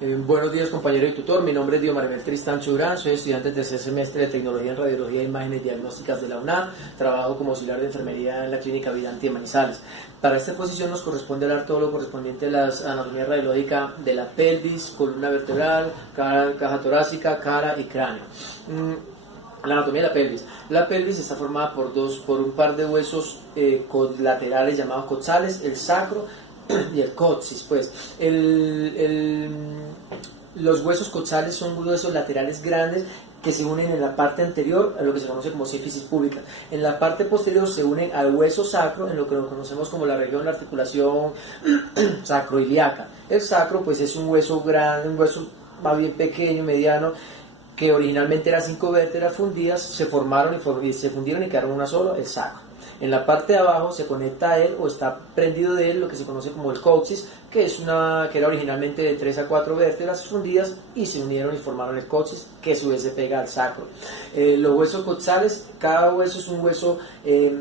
Buenos días, compañero y tutor. Mi nombre es Diomaribel Tristán Churán, soy estudiante del tercer semestre de Tecnología en Radiología, Imágenes Diagnósticas de la UNAM. Trabajo como auxiliar de enfermería en la Clínica Vidanti de Manizales. Para esta exposición nos corresponde hablar todo lo correspondiente a la anatomía radiológica de la pelvis, columna vertebral, caja torácica, cara y cráneo. La anatomía de la pelvis. La pelvis está formada por un par de huesos laterales llamados coxales, el sacro y el coxis. Pues los huesos coxales son huesos laterales grandes que se unen en la parte anterior a lo que se conoce como sínfisis púbica. En la parte posterior se unen al hueso sacro, en lo que conocemos como la región de la articulación sacroiliaca. El sacro pues es un hueso grande, un hueso más bien pequeño, mediano, que originalmente eran 5 vértebras fundidas, se fundieron y quedaron una sola, el sacro. En la parte de abajo se conecta a él o está prendido de él lo que se conoce como el coxis, que era originalmente de 3 a 4 vértebras fundidas y se unieron y formaron el coxis, que a su vez se pega al sacro. Los huesos coxales, cada hueso es un hueso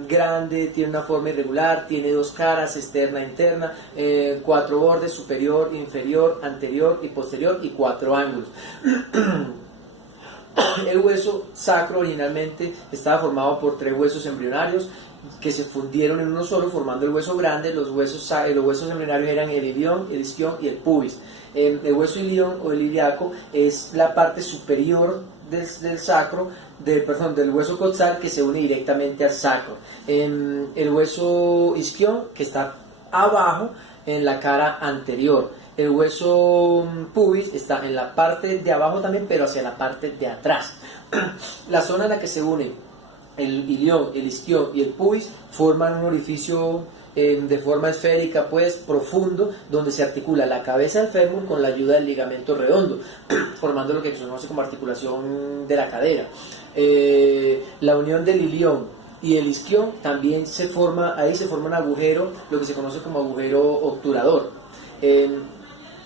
grande, tiene una forma irregular, tiene 2 caras, externa e interna, 4 bordes, superior, inferior, anterior y posterior, y 4 ángulos. El hueso sacro originalmente estaba formado por 3 huesos embrionarios que se fundieron en uno solo formando el hueso grande. Los huesos embrionarios eran el ilión, el isquión y el pubis. El hueso ilión o el ilíaco es la parte superior del hueso coxal, que se une directamente al sacro. El hueso isquión, que está abajo en la cara anterior. El hueso pubis está en la parte de abajo también, pero hacia la parte de atrás. La zona en la que se unen el ilión, el isquión y el pubis forman un orificio de forma esférica, pues profundo, donde se articula la cabeza del fémur con la ayuda del ligamento redondo, formando lo que se conoce como articulación de la cadera. La unión del ilión y el isquión también se forma un agujero, lo que se conoce como agujero obturador.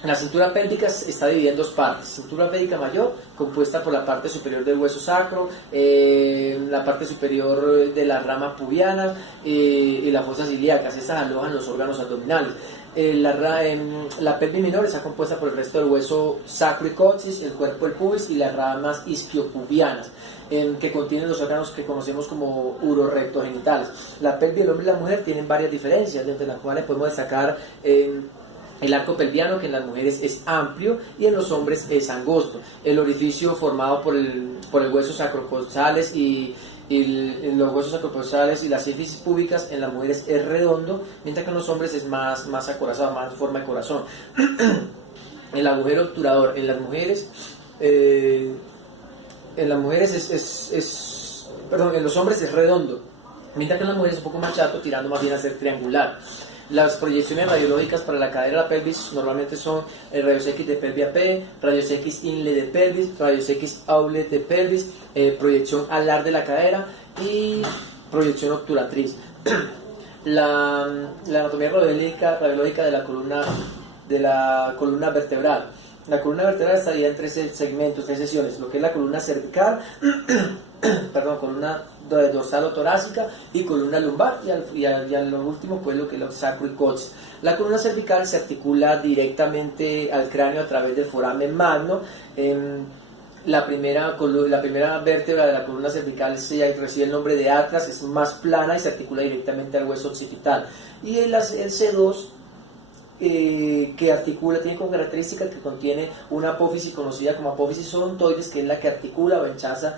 La cintura pélvica está dividida en 2 partes: cintura pélvica mayor, compuesta por la parte superior del hueso sacro, la parte superior de las ramas pubianas y las fosas ilíacas. Estas alojan los órganos abdominales. La pelvis menor está compuesta por el resto del hueso sacro y coxis, el cuerpo del pubis y las ramas isquiopubianas, que contienen los órganos que conocemos como urorectogenitales. La pelvis del hombre y la mujer tienen varias diferencias, entre las cuales podemos destacar el arco pelviano, que en las mujeres es amplio y en los hombres es angosto. El orificio formado por el hueso sacrocoxales y los huesos sacrocoxales y las sínfisis púbicas en las mujeres es redondo, mientras que en los hombres es más acorazado, más forma de corazón. El agujero obturador en las mujeres en los hombres es redondo, mientras que en las mujeres es un poco más chato, tirando más bien a ser triangular. Las proyecciones radiológicas para la cadera de la pelvis normalmente son el rayos X de pelvis AP, rayos X inle de pelvis, rayos X outlet de pelvis, proyección alar de la cadera y proyección obturatriz. La anatomía radiológica de la columna vertebral. La columna vertebral está dividida en 3 segmentos, 3 secciones: lo que es la columna cervical, columna dorsal o torácica y columna lumbar, y al último pues lo que es el sacro y coxis. La columna cervical se articula directamente al cráneo a través del foramen magno. La primera vértebra de la columna cervical recibe el nombre de atlas, es más plana y se articula directamente al hueso occipital. Y el C2 que articula, tiene como característica que contiene una apófisis conocida como apófisis odontoides, que es la que articula o enchaza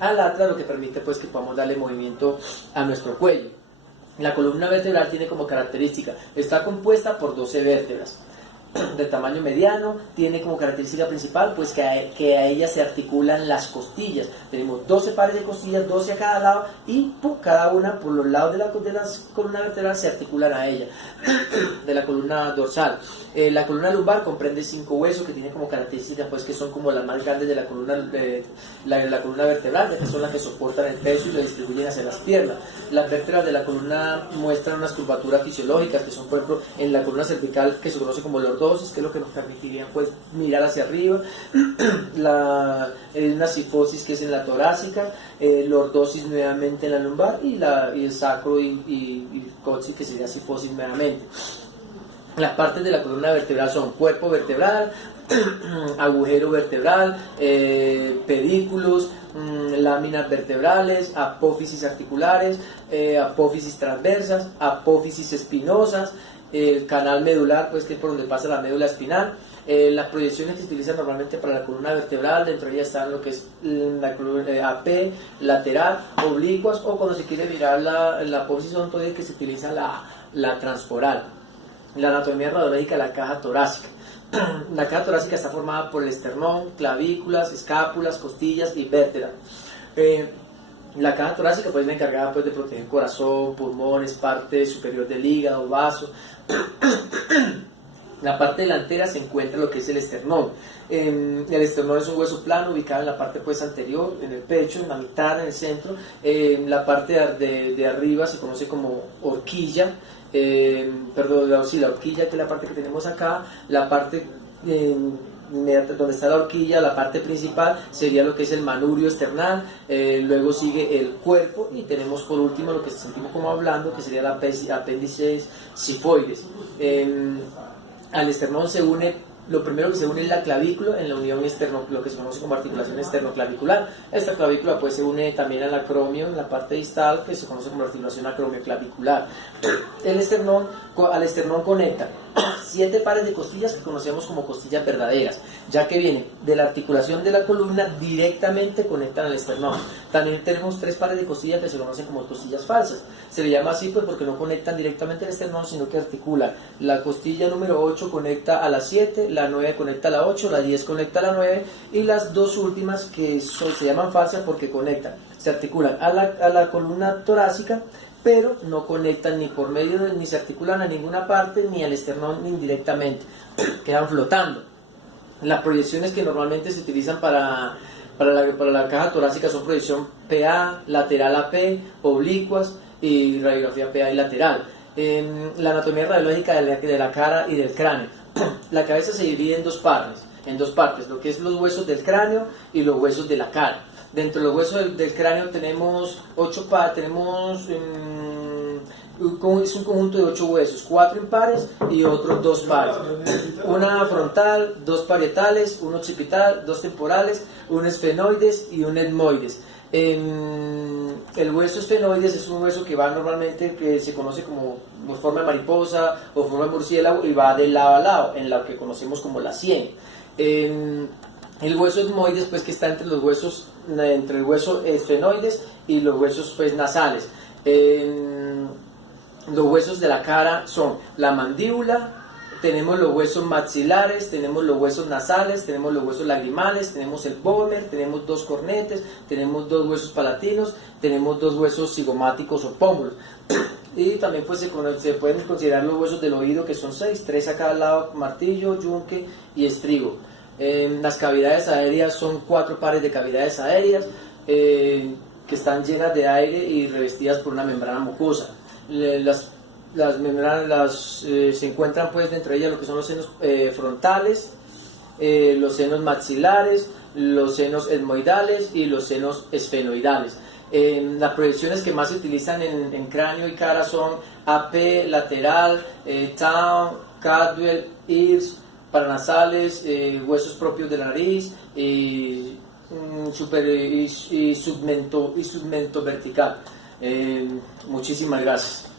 al atlas, lo que permite pues que podamos darle movimiento a nuestro cuello. La columna vertebral tiene como característica, está compuesta por 12 vértebras de tamaño mediano, tiene como característica principal pues que a ella se articulan las costillas. Tenemos 12 pares de costillas, 12 a cada lado, y cada una por los lados de la columna vertebral se articulan a ella. De la columna dorsal, la columna lumbar comprende 5 huesos que tienen como característica pues que son como las más grandes de la columna vertebral, que son las que soportan el peso y lo distribuyen hacia las piernas. Las vértebras de la columna muestran unas curvaturas fisiológicas, que son por ejemplo en la columna cervical, que se conoce como lordosis, que es lo que nos permitiría pues mirar hacia arriba. Una sifosis, que es en la torácica, lordosis nuevamente en la lumbar, y el sacro y coxis, que sería sifosis nuevamente. Las partes de la columna vertebral son cuerpo vertebral, agujero vertebral, pedículos, láminas vertebrales, apófisis articulares, apófisis transversas, apófisis espinosas, el canal medular, pues que es por donde pasa la médula espinal. Las proyecciones que se utilizan normalmente para la columna vertebral, dentro de ellas están lo que es la columna AP, lateral, oblicuas, o cuando se quiere mirar la apófisis ontoide, que se utiliza la transporal. La anatomía radiológica de la caja torácica. La caja torácica está formada por el esternón, clavículas, escápulas, costillas y vértebra. La caja torácica pues, es la encargada pues, de proteger corazón, pulmones, parte superior del hígado, vaso. La parte delantera se encuentra lo que es el esternón. El esternón es un hueso plano ubicado en la parte pues, anterior, en el pecho, en la mitad, en el centro. La parte de arriba se conoce como horquilla. La horquilla, que es la parte que tenemos acá. La parte donde está la horquilla, la parte principal sería lo que es el manurio esternal. Luego sigue el cuerpo y tenemos por último lo que sentimos como hablando, que sería el apéndice sifoides. Al esternón se une, lo primero que se une es la clavícula en la unión externo, lo que se conoce como articulación esternoclavicular. Esta clavícula pues se une también al acromio en la parte distal, que se conoce como articulación acromioclavicular. Al esternón conecta 7 pares de costillas que conocemos como costillas verdaderas, ya que vienen de la articulación de la columna, directamente conectan al esternón. También tenemos 3 pares de costillas que se conocen como costillas falsas. Se le llama así pues porque no conectan directamente al esternón, sino que articulan. La costilla número 8 conecta a la 7, la 9 conecta a la 8, la 10 conecta a la 9, y las dos últimas que se llaman falsas porque conectan, se articulan a la columna torácica, pero no conectan ni por medio ni se articulan a ninguna parte, ni al esternón ni indirectamente, quedan flotando. Las proyecciones que normalmente se utilizan para la caja torácica son proyección PA, lateral AP, oblicuas y radiografía PA y lateral. La anatomía radiológica de la cara y del cráneo. La cabeza se divide en dos partes, lo que es los huesos del cráneo y los huesos de la cara. Dentro de los huesos del cráneo tenemos 8 es un conjunto de 8 huesos, 4 impares y otros 2 pares. Una frontal, 2 parietales, uno occipital, 2 temporales, un esfenoides y un etmoides. El hueso esfenoides es un hueso que va normalmente, que se conoce como forma de mariposa o forma de murciélago, y va de lado a lado, en lo que conocemos como la sien. El hueso etmoides, pues, que está entre el hueso esfenoides y los huesos pues, nasales. Los huesos de la cara son la mandíbula, tenemos los huesos maxilares, tenemos los huesos nasales, tenemos los huesos lagrimales, tenemos el pómer, tenemos 2 cornetes, tenemos 2 huesos palatinos, tenemos 2 huesos cigomáticos o pómulos. Y también pues, se pueden considerar los huesos del oído, que son 6, 3 a cada lado, martillo, yunque y estribo. Las cavidades aéreas son 4 pares de cavidades aéreas que están llenas de aire y revestidas por una membrana mucosa. Las membranas se encuentran pues dentro de ellas lo que son los senos frontales, los senos maxilares, los senos etmoidales y los senos esfenoidales. Las proyecciones que más se utilizan en cráneo y cara son AP, lateral, town, cadwell, ears, paranasales, huesos propios de la nariz y submento vertical. Muchísimas gracias.